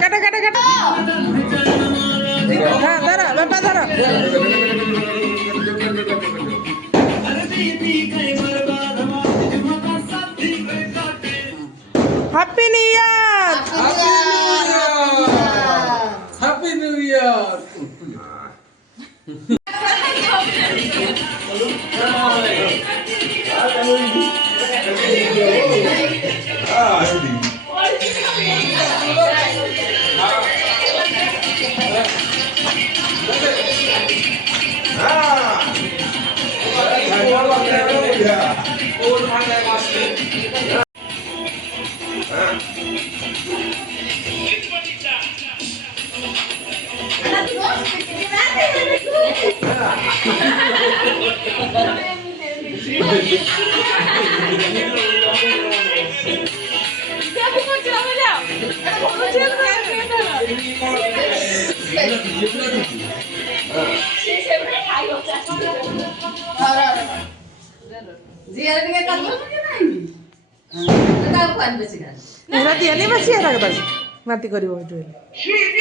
কাটা কাটা কাটা হ্যাঁ ধরো বাবা ধরো happy new year happy new year ରାତି ହେଲେ ବସିବା ନାତି କରିବ ଏଠୁ ହେଲେ